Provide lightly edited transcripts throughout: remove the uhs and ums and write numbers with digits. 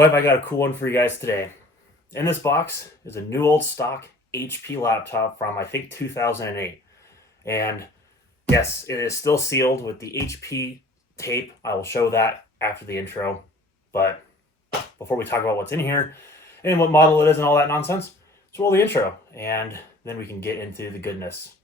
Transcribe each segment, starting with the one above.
Boy, have I got a cool one for you guys today. In this box is a new old stock HP laptop from, I think, 2008. And yes, it is still sealed with the HP tape. I will show that after the intro. But before we talk about what's in here and what model it is and all that nonsense, let's roll the intro and then we can get into the goodness.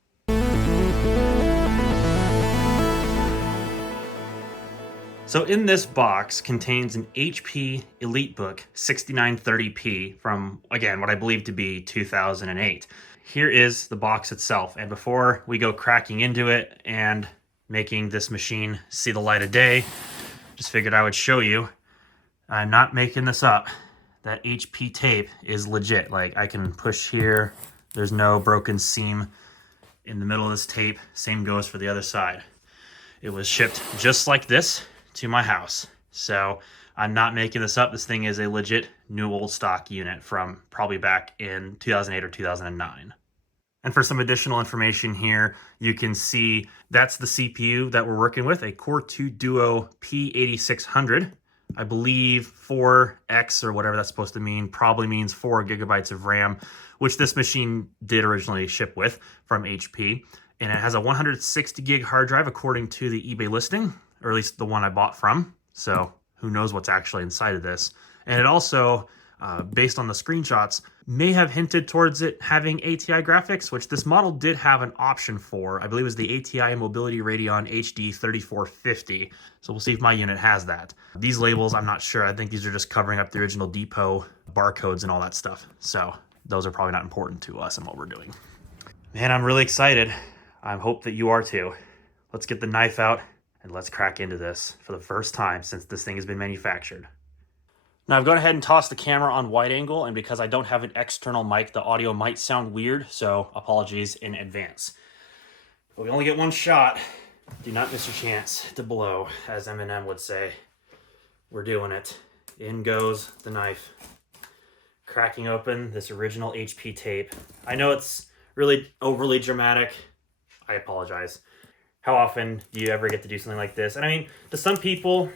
So in this box contains an HP EliteBook 6930p from, again, what I believe to be 2008. Here is the box itself. And before we go cracking into it and making this machine see the light of day, just figured I would show you. I'm not making this up. That HP tape is legit. Like, I can push here. There's no broken seam in the middle of this tape. Same goes for the other side. It was shipped just like this to my house. So I'm not making this up. This thing is a legit new old stock unit from probably back in 2008 or 2009. And for some additional information here, you can see that's the CPU that we're working with, a Core 2 Duo P8600. I believe 4X or whatever that's supposed to mean probably means 4 gigabytes of RAM, which this machine did originally ship with from HP. And it has a 160 gig hard drive according to the eBay listing, or at least the one I bought from. So who knows what's actually inside of this. And it also, based on the screenshots, may have hinted towards it having ATI graphics, which this model did have an option for. I believe it was the ATI Mobility Radeon HD 3450. So we'll see if my unit has that. These labels, I'm not sure. I think these are just covering up the original depot barcodes and all that stuff. So those are probably not important to us and what we're doing. Man, I'm really excited. I hope that you are too. Let's get the knife out and let's crack into this for the first time since this thing has been manufactured. Now I've gone ahead and tossed the camera on wide angle, and because I don't have an external mic, the audio might sound weird, so apologies in advance. But we only get one shot. Do not miss your chance to blow, as Eminem would say. We're doing it. In goes the knife. Cracking open this original HP tape. I know it's really overly dramatic. I apologize. How often do you ever get to do something like this? And I mean, to some people,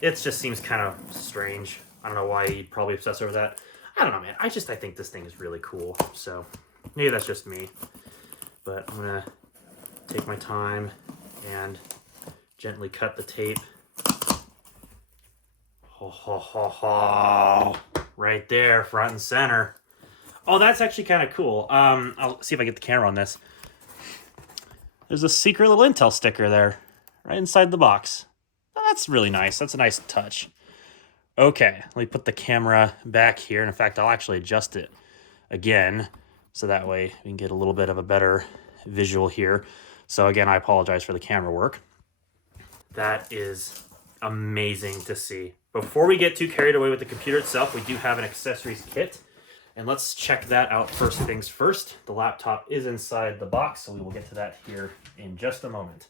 it just seems kind of strange. I don't know why you'd probably obsess over that. I don't know, man. I think this thing is really cool. So maybe that's just me. But I'm going to take my time and gently cut the tape. Ho, ho, ho, ho. Right there, front and center. Oh, that's actually kind of cool. I'll see if I get the camera on this. There's a secret little Intel sticker there, right inside the box. That's really nice. That's a nice touch. Okay, let me put the camera back here. And in fact, I'll actually adjust it again, so that way we can get a little bit of a better visual here. So again, I apologize for the camera work. That is amazing to see. Before we get too carried away with the computer itself, we do have an accessories kit. And let's check that out first things first. The laptop is inside the box, so we will get to that here in just a moment.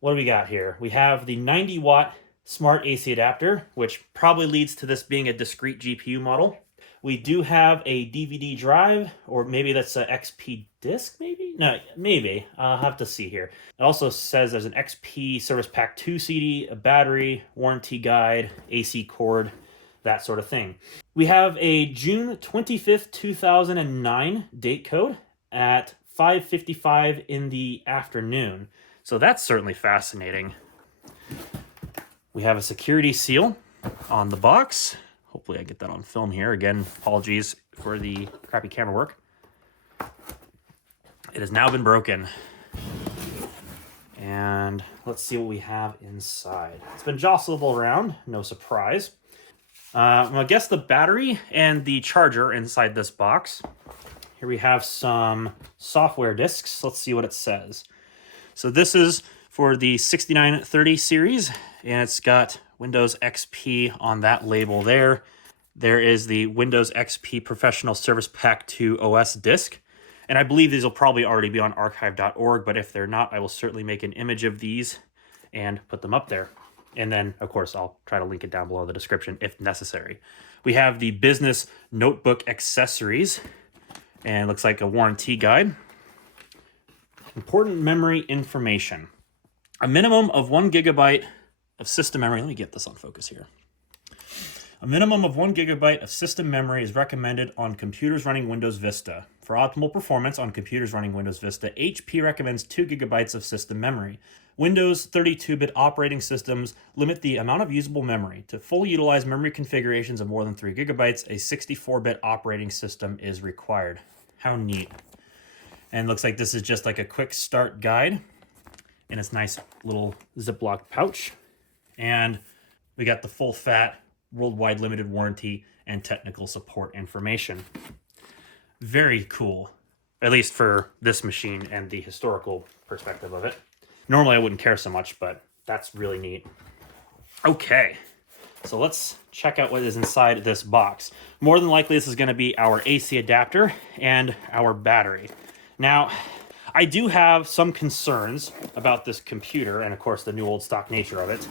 What do we got here? We have the 90-watt smart AC adapter, which probably leads to this being a discrete GPU model. We do have a DVD drive, or maybe that's an XP disk, maybe? No, maybe. I'll have to see here. It also says there's an XP Service Pack 2 CD, a battery, warranty guide, AC cord, that sort of thing. We have a June 25th, 2009 date code at 5:55 in the afternoon. So that's certainly fascinating. We have a security seal on the box. Hopefully I get that on film here. Again, apologies for the crappy camera work. It has now been broken. And let's see what we have inside. It's been jostled around, no surprise. I guess the battery and the charger inside this box. Here we have some software disks. Let's see what it says. So this is for the 6930 series, and it's got Windows XP on that label there. There is the Windows XP Professional Service Pack 2 OS disk. And I believe these will probably already be on archive.org, but if they're not, I will certainly make an image of these and put them up there. And then, of course, I'll try to link it down below in the description if necessary. We have the business notebook accessories, and it looks like a warranty guide. Important memory information. A minimum of 1 gigabyte of system memory. Let me get this on focus here. A minimum of 1 gigabyte of system memory is recommended on computers running Windows Vista. For optimal performance on computers running Windows Vista, HP recommends 2 gigabytes of system memory. Windows 32-bit operating systems limit the amount of usable memory. To fully utilize memory configurations of more than 3 gigabytes, a 64-bit operating system is required. How neat. And it looks like this is just like a quick start guide in its nice little Ziploc pouch. And we got the full fat worldwide limited warranty and technical support information. Very cool, at least for this machine and the historical perspective of it. Normally I wouldn't care so much, but that's really neat. Okay, so let's check out what is inside this box. More than likely this is going to be our AC adapter and our battery. Now, I do have some concerns about this computer and of course the new old stock nature of it.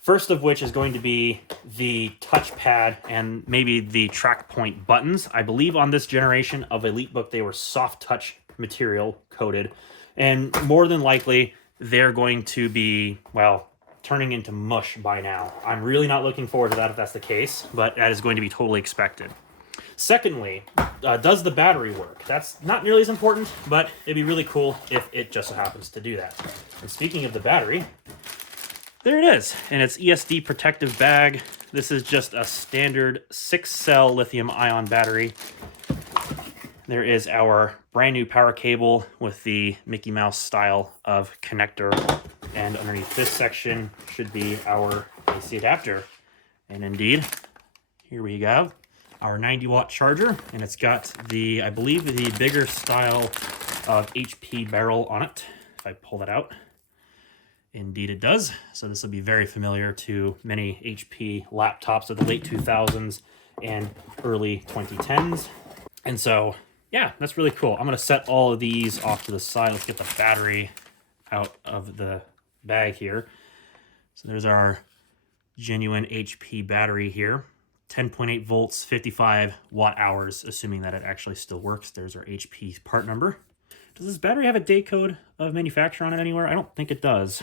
First of which is going to be the touchpad and maybe the track point buttons. I believe on this generation of EliteBook, they were soft touch material coated. And more than likely, they're going to be, well, turning into mush by now. I'm really not looking forward to that if that's the case, but that is going to be totally expected. Secondly, does the battery work? That's not nearly as important, but it'd be really cool if it just so happens to do that. And speaking of the battery, there it is, in its ESD protective bag. This is just a standard 6-cell lithium-ion battery. There is our brand new power cable with the Mickey Mouse style of connector. And underneath this section should be our AC adapter. And indeed, here we go, our 90-watt charger. And it's got the, I believe, the bigger style of HP barrel on it. If I pull that out. Indeed it does. So this will be very familiar to many HP laptops of the late 2000s and early 2010s. And so, yeah, that's really cool. I'm going to set all of these off to the side. Let's get the battery out of the bag here. So there's our genuine HP battery here. 10.8 volts, 55 watt hours, assuming that it actually still works. There's our HP part number. Does this battery have a date code of manufacture on it anywhere? I don't think it does.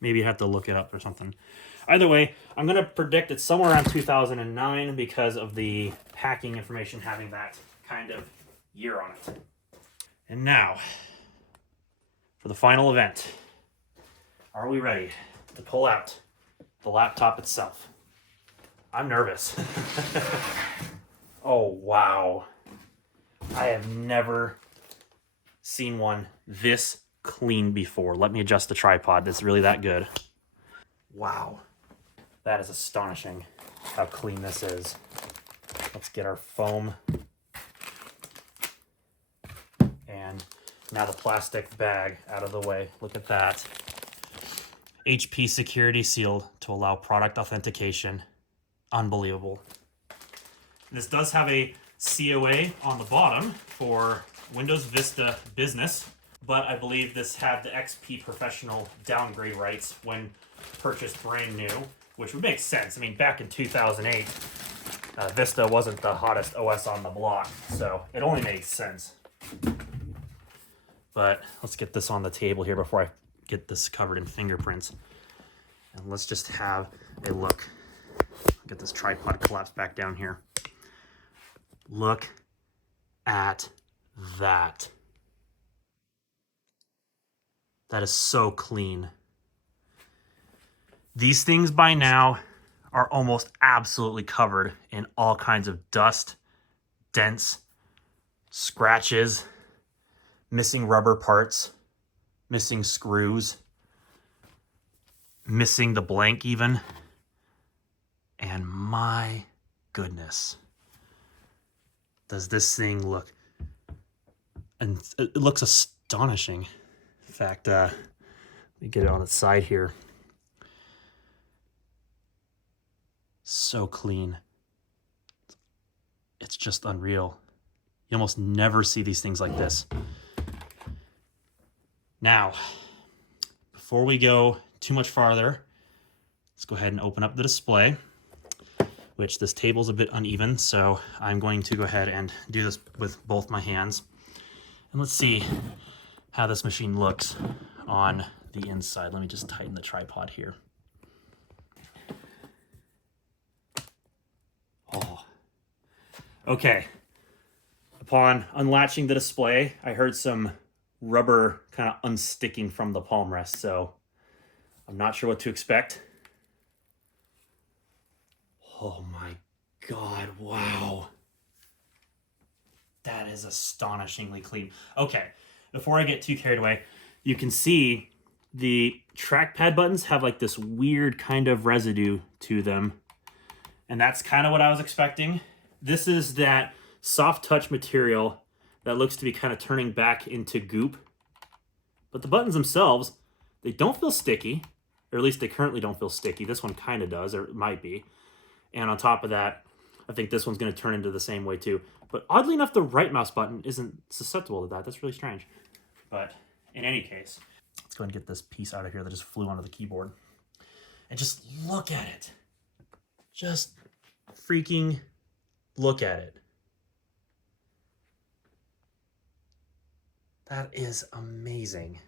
Maybe you have to look it up or something. Either way, I'm going to predict it's somewhere around 2009 because of the packing information having that kind of year on it. And now, for the final event. Are we ready to pull out the laptop itself? I'm nervous. Oh, wow. I have never seen one this clean before. Let me adjust the tripod. It's really that good. Wow. That is astonishing how clean this is. Let's get our foam. And now the plastic bag out of the way. Look at that. HP security sealed to allow product authentication. Unbelievable. This does have a COA on the bottom for Windows Vista Business, but I believe this had the XP Professional downgrade rights when purchased brand new, which would make sense. I mean, back in 2008, Vista wasn't the hottest OS on the block, so it only made sense. But let's get this on the table here before I get this covered in fingerprints. And let's just have a look. Get this tripod collapsed back down here. Look at that. That is so clean. These things by now are almost absolutely covered in all kinds of dust, dents, scratches, missing rubber parts, missing screws, missing the blank even. And my goodness, does this thing look, and it looks astonishing. In fact, let me get it on the side here. So clean. It's just unreal. You almost never see these things like this. Now, before we go too much farther, let's go ahead and open up the display, which this table's a bit uneven, so I'm going to go ahead and do this with both my hands. And let's see how this machine looks on the inside. Let me just tighten the tripod here. Okay. Upon unlatching the display, I heard some rubber kind of unsticking from the palm rest, so I'm not sure what to expect. Oh my God, wow. That is astonishingly clean. Okay, before I get too carried away, you can see the trackpad buttons have like this weird kind of residue to them. And that's kind of what I was expecting. This is that soft touch material that looks to be kind of turning back into goop. But the buttons themselves, they don't feel sticky, or at least they currently don't feel sticky. This one kind of does, or it might be. And on top of that, I think this one's going to turn into the same way too. But oddly enough, the right mouse button isn't susceptible to that. That's really strange. But in any case, let's go ahead and get this piece out of here that just flew onto the keyboard. And just look at it. Just freaking look at it. That is amazing.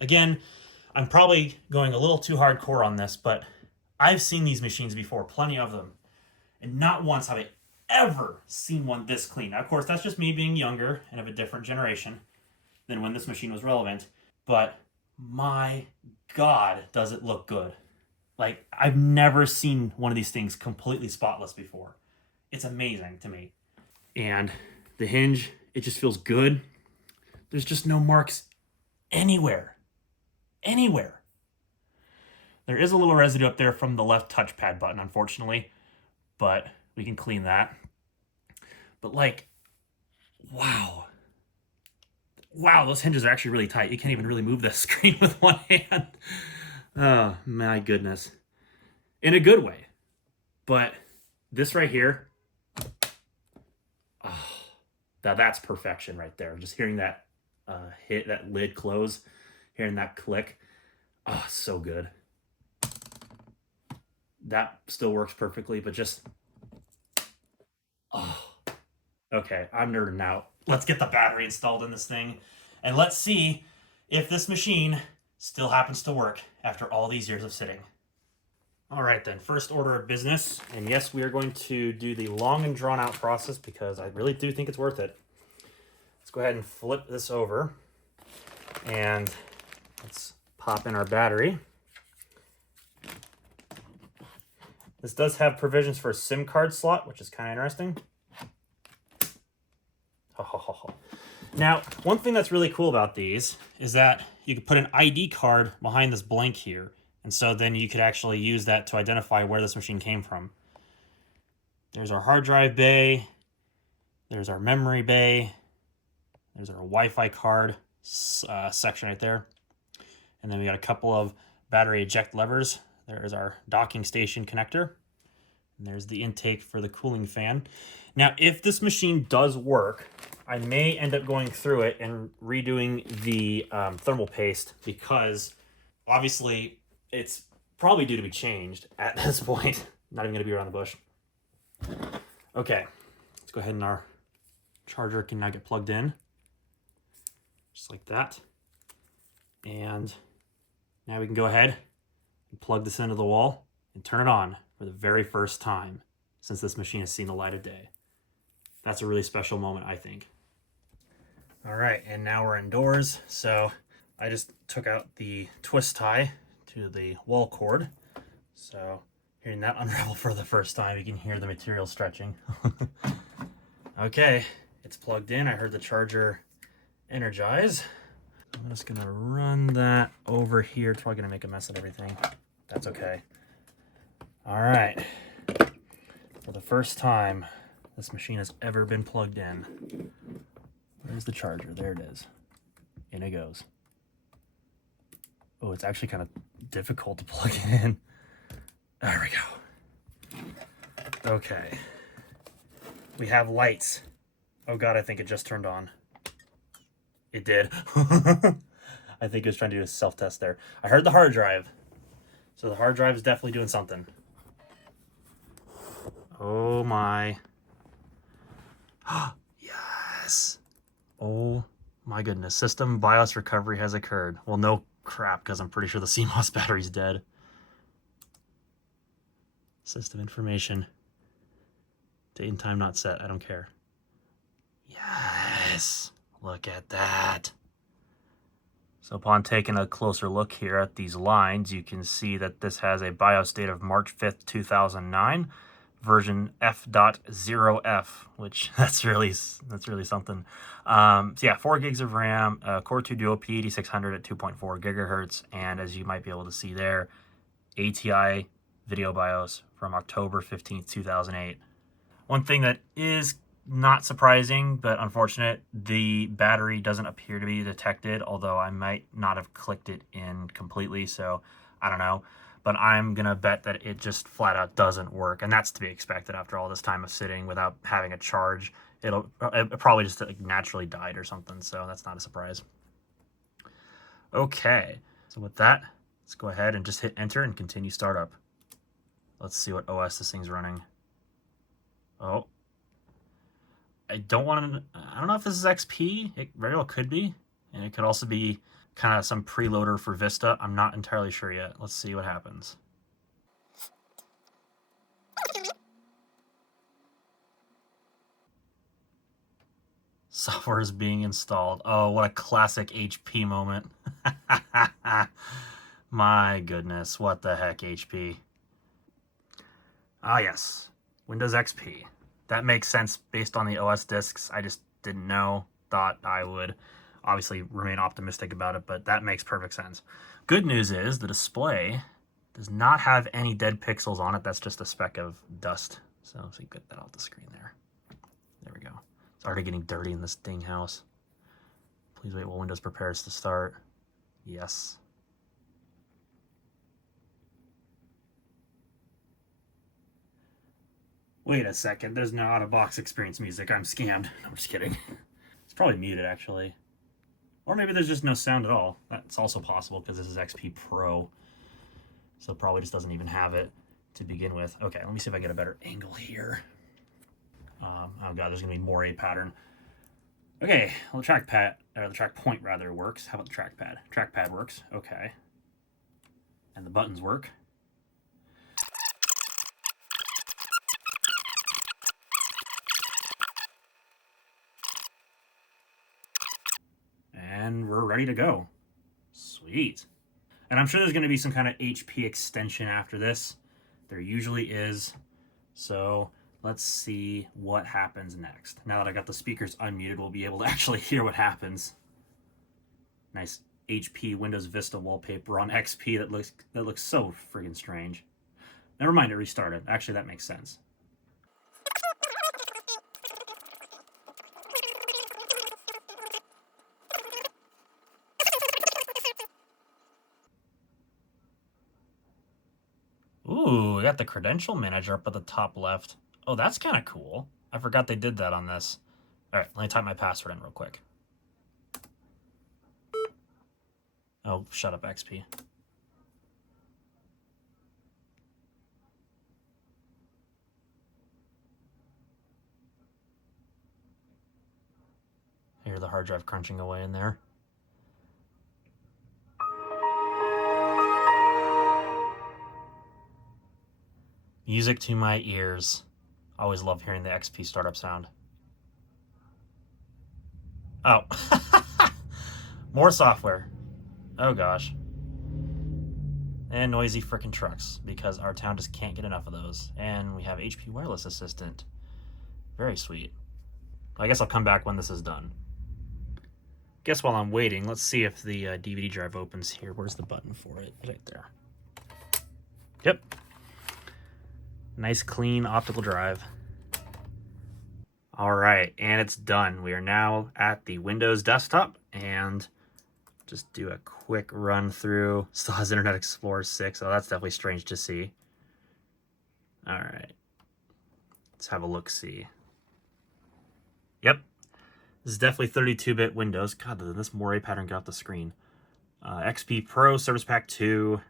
Again, I'm probably going a little too hardcore on this, but I've seen these machines before, plenty of them. And not once have I ever seen one this clean. Now, of course, that's just me being younger and of a different generation than when this machine was relevant. But my God, does it look good. Like, I've never seen one of these things completely spotless before. It's amazing to me. And the hinge, it just feels good. There's just no marks anywhere. Anywhere. There is a little residue up there from the left touchpad button, unfortunately. But we can clean that. But like, wow. Wow, those hinges are actually really tight. You can't even really move the screen with one hand. Oh, my goodness. In a good way. But this right here, oh, that's perfection right there. Just hearing that hit, that lid close, hearing that click. Oh, so good. That still works perfectly, but just, oh. Okay, I'm nerding out. Let's get the battery installed in this thing, and let's see if this machine still happens to work after all these years of sitting. All right then, first order of business, and yes, we are going to do the long and drawn out process because I really do think it's worth it. Let's go ahead and flip this over, and let's pop in our battery. This does have provisions for a SIM card slot, which is kind of interesting. Now, one thing that's really cool about these is that you could put an ID card behind this blank here. And so then you could actually use that to identify where this machine came from. There's our hard drive bay. There's our memory bay. There's our Wi-Fi card section right there. And then we got a couple of battery eject levers. There's our docking station connector. And there's the intake for the cooling fan. Now, if this machine does work, I may end up going through it and redoing the thermal paste because obviously it's probably due to be changed at this point. Not even going to be around the bush. Okay, let's go ahead and our charger can now get plugged in. Just like that. And now we can go ahead and plug this into the wall and turn it on for the very first time since this machine has seen the light of day. That's a really special moment, I think. All right, and now we're indoors. So I just took out the twist tie to the wall cord. So hearing that unravel for the first time, you can hear the material stretching. Okay, it's plugged in. I heard the charger energize. I'm just gonna run that over here. It's probably gonna make a mess of everything. That's okay. All right, for the first time this machine has ever been plugged in. Where's the charger? There it is. In it goes. Oh, it's actually kind of difficult to plug it in. There we go. Okay. We have lights. Oh God, I think it just turned on. It did. I think it was trying to do a self-test there. I heard the hard drive. So the hard drive is definitely doing something. Oh my. Yes. Oh my goodness. System BIOS recovery has occurred. Well, no crap, because I'm pretty sure the CMOS battery's dead. System information. Date and time not set. I don't care. Yes. Look at that. So upon taking a closer look here at these lines, you can see that this has a BIOS date of March 5th, 2009, version F.0F, which that's really something. So yeah, 4 gigs of RAM, Core 2 Duo P8600 at 2.4 gigahertz, and as you might be able to see there, ATI video BIOS from October 15th, 2008. One thing that is not surprising, but unfortunate, the battery doesn't appear to be detected, although I might not have clicked it in completely, so I don't know. But I'm gonna bet that it just flat out doesn't work, and that's to be expected after all this time of sitting without having a charge. It probably just like naturally died or something, so that's not a surprise. Okay, so with that, let's go ahead and just hit enter and continue startup. Let's see what OS this thing's running. Oh, I don't know if this is XP. It very well could be. And it could also be kind of some preloader for Vista. I'm not entirely sure yet. Let's see what happens. Software is being installed. Oh, what a classic HP moment. My goodness, what the heck, HP. Ah, yes, Windows XP. That makes sense based on the OS disks. I just didn't know, thought I would obviously remain optimistic about it, but that makes perfect sense. Good news is the display does not have any dead pixels on it. That's just a speck of dust. So you get that off the screen there. There we go. It's already getting dirty in this dang house. Please wait while Windows prepares to start. Yes. Wait a second, there's no out-of-box experience music. I'm scammed. I'm just kidding. It's probably muted, actually. Or maybe there's just no sound at all. That's also possible because this is XP Pro. So it probably just doesn't even have it to begin with. Okay, let me see if I get a better angle here. Oh god, there's gonna be more a pattern. Okay, well, the track point rather works. How about the trackpad? Trackpad works, okay. And the buttons work. And we're ready to go. Sweet. And I'm sure there's going to be some kind of HP extension after this. There usually is. So let's see what happens next. Now that I got the speakers unmuted, we'll be able to actually hear what happens. Nice HP Windows Vista wallpaper on XP that looks so friggin' strange. Never mind, it restarted. Actually, that makes sense. Ooh, we got the credential manager up at the top left. Oh, that's kind of cool. I forgot they did that on this. All right, let me type my password in real quick. Oh, shut up, XP. I hear the hard drive crunching away in there. Music to my ears. Always love hearing the XP startup sound. Oh. More software. Oh gosh. And noisy frickin' trucks, because our town just can't get enough of those. And we have HP Wireless Assistant. Very sweet. I guess I'll come back when this is done. Guess while I'm waiting, let's see if the DVD drive opens here. Where's the button for it? Right there. Yep. Nice clean optical drive. All right, and it's done. We are now at the Windows desktop, and just do a quick run through. Still has Internet Explorer 6, so that's definitely strange to see. All right, let's have a look-see. Yep, this is definitely 32-bit Windows. God, did this moire pattern get off the screen? XP Pro Service Pack 2,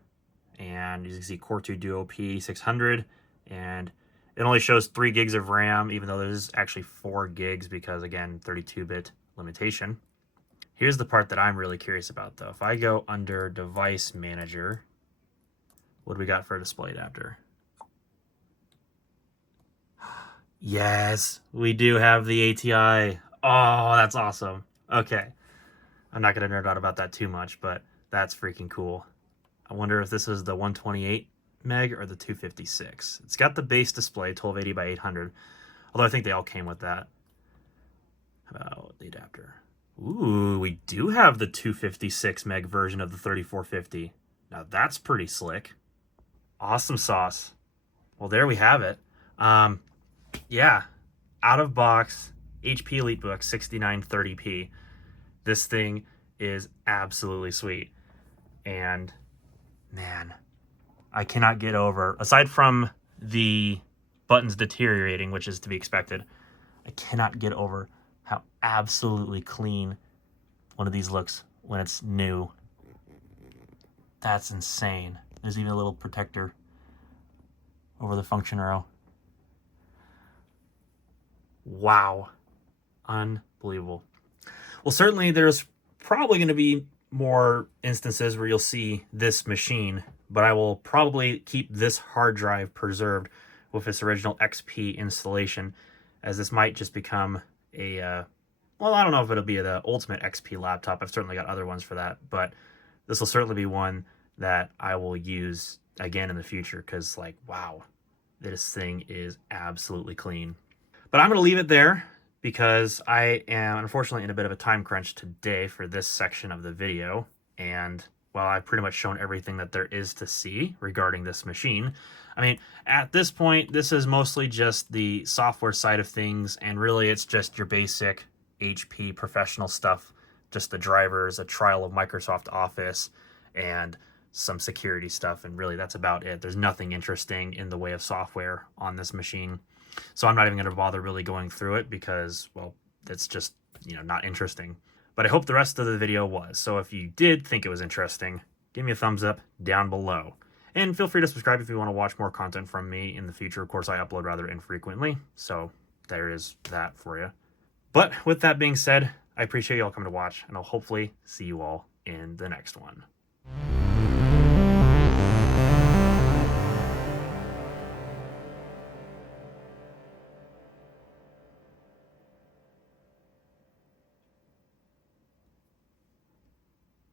and you can see Core 2 Duo P8600, and it only shows 3 gigs of RAM, even though there's actually 4 gigs because, again, 32-bit limitation. Here's the part that I'm really curious about, though. If I go under Device Manager, what do we got for a display adapter? Yes, we do have the ATI. Oh, that's awesome. Okay. I'm not going to nerd out about that too much, but that's freaking cool. I wonder if this is the 128 meg or the 256. It's got the base display, 1280 by 800, although I think they all came with that. How about the adapter? Ooh, we do have the 256 meg version of the 3450. Now that's pretty slick. Awesome sauce. Well, there we have it. Yeah, out of box HP EliteBook 6930p. This thing is absolutely sweet. And man, I cannot get over, aside from the buttons deteriorating, which is to be expected, I cannot get over how absolutely clean one of these looks when it's new. That's insane. There's even a little protector over the function arrow. Wow. Unbelievable. Well, certainly there's probably going to be more instances where you'll see this machine, but I will probably keep this hard drive preserved with its original XP installation, as this might just become a, well, I don't know if it'll be the ultimate XP laptop. I've certainly got other ones for that, but this will certainly be one that I will use again in the future, because, like, wow, this thing is absolutely clean. But I'm going to leave it there because I am unfortunately in a bit of a time crunch today for this section of the video. And well, I've pretty much shown everything that there is to see regarding this machine. I mean, at this point, this is mostly just the software side of things, and really it's just your basic HP professional stuff, just the drivers, a trial of Microsoft Office, and some security stuff, and really that's about it. There's nothing interesting in the way of software on this machine. So I'm not even going to bother really going through it because, well, it's just, not interesting. But I hope the rest of the video was. So if you did think it was interesting, give me a thumbs up down below. And feel free to subscribe if you want to watch more content from me in the future. Of course, I upload rather infrequently, so there is that for you. But with that being said, I appreciate you all coming to watch, and I'll hopefully see you all in the next one.